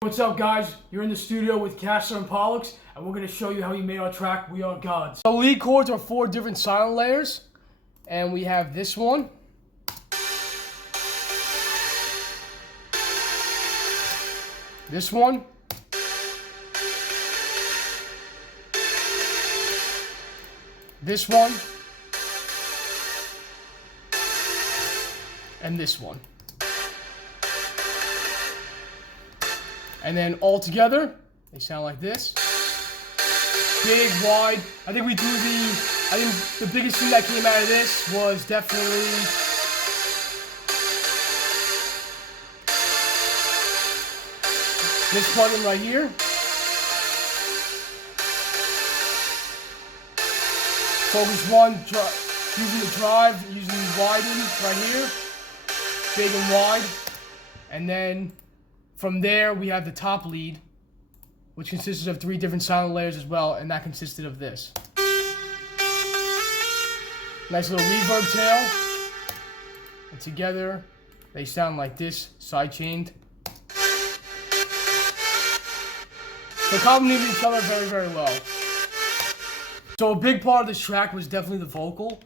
What's up, guys? You're in the studio with Castor Pollux, and we're going to show you how we made our track, We Are Gods. The lead chords are 4 different silent layers, and we have this one, this one, this one, and this one. And then all together, they sound like this. Big, wide. I think the biggest thing that came out of this was definitely this plugin right here. Focus 1, using the drive, using the widen right here. Big and wide. And then from there, we have the top lead, which consisted of 3 different silent layers as well, and that consisted of this. Nice little reverb tail. And together, they sound like this, side-chained. They complement each other very, very well. So a big part of this track was definitely the vocal,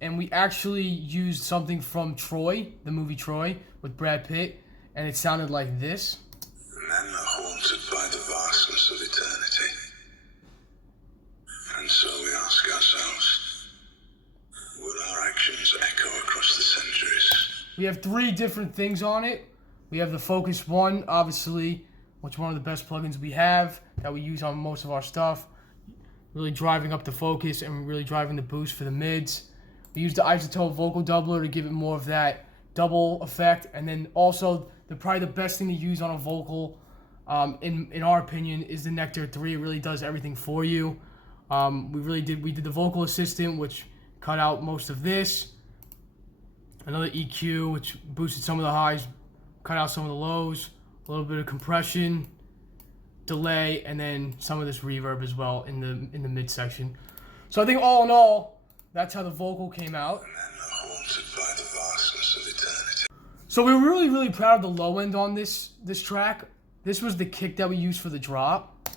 and we actually used something from Troy, the movie Troy, with Brad Pitt. And it sounded like this. Men are haunted by the vastness of eternity. And so we ask ourselves, will our actions echo across the centuries? We have 3 different things on it. We have the Focus 1, obviously, which is one of the best plugins we have that we use on most of our stuff. Really driving up the focus and really driving the boost for the mids. We use the Isotope vocal doubler to give it more of that double effect, and then also probably the best thing to use on a vocal, in our opinion, is the Nectar 3. It really does everything for you. We did the vocal assistant, which cut out most of this. Another EQ, which boosted some of the highs, cut out some of the lows. A little bit of compression, delay, and then some of this reverb as well in the midsection. So I think all in all, that's how the vocal came out. So we were really, really proud of the low end on this track. This was the kick that we used for the drop.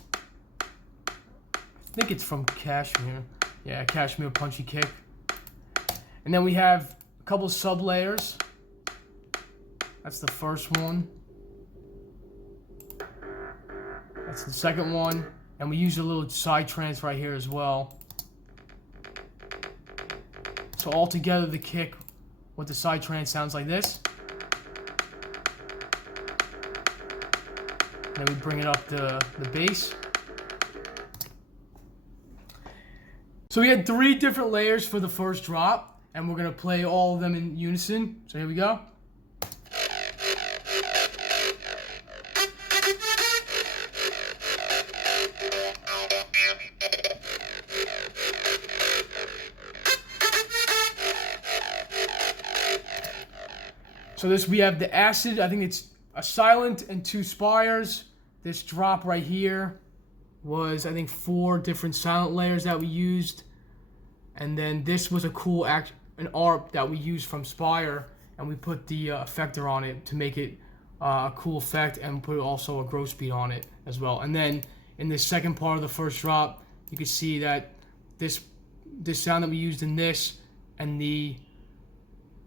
I think it's from Cashmere. Yeah, Cashmere punchy kick. And then we have a couple sub layers. That's the first one. That's the second one. And we used a little side trance right here as well. So all together, the kick with the side trance sounds like this. Then we bring it up the bass. So we had 3 different layers for the first drop, and we're gonna play all of them in unison. So here we go. So we have the acid. I think it's a silent and 2 spires. This drop right here was, I think, 4 different silent layers that we used. And then this was an ARP that we used from Spire, and we put the effector on it to make it a cool effect, and put also a growth speed on it as well. And then in the second part of the first drop, you can see that this sound that we used in this and the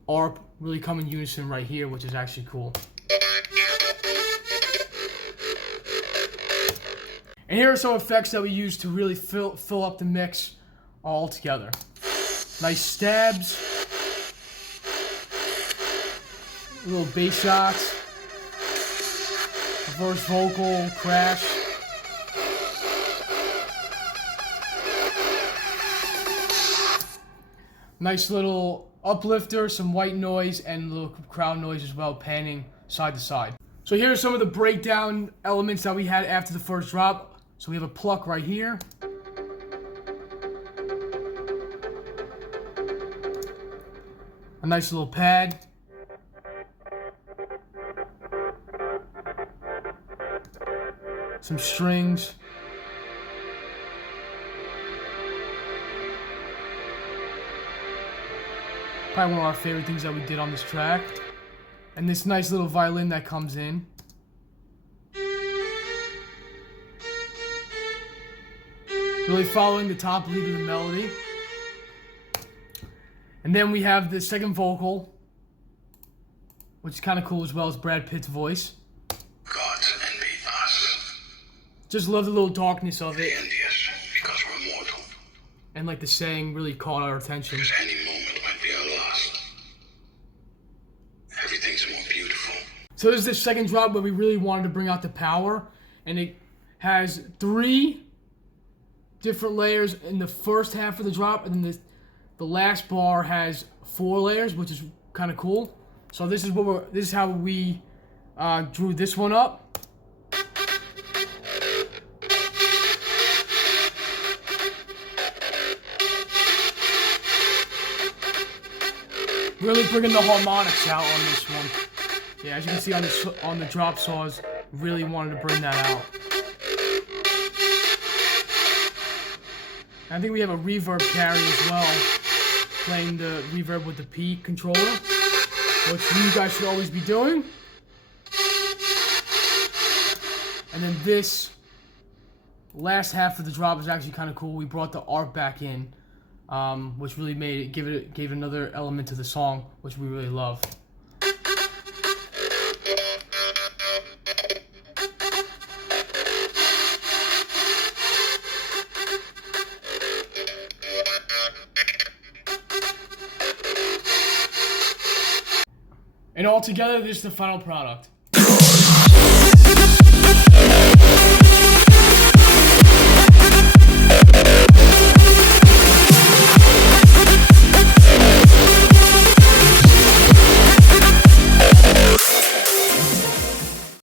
ARP really come in unison right here, which is actually cool. And here are some effects that we use to really fill up the mix all together. Nice stabs, little bass shots, reverse vocal, crash. Nice little uplifter, some white noise, and a little crowd noise as well, panning side to side. So here are some of the breakdown elements that we had after the first drop. So we have a pluck right here. A nice little pad. Some strings. Probably one of our favorite things that we did on this track. And this nice little violin that comes in. really following the top lead of the melody. And then we have the second vocal, which is kind of cool as well as Brad Pitt's voice. Gods envy us. Just love the little darkness of They it. envy us because we're mortal. And like the saying really caught our attention. Because any moment might be our last. Everything's more beautiful. So this is the second drop where we really wanted to bring out the power. And it has 3 different layers in the first half of the drop. And then the last bar has 4 layers, which is kind of cool. So this is how we drew this one up. Really bringing the harmonics out on this one. Yeah, as you can see on the drop saws, really wanted to bring that out. And I think we have a reverb carry as well, playing the reverb with the P controller, which you guys should always be doing. And then this last half of the drop is actually kind of cool. We brought the art back in, which really gave another element to the song, which we really love. And altogether, this is the final product.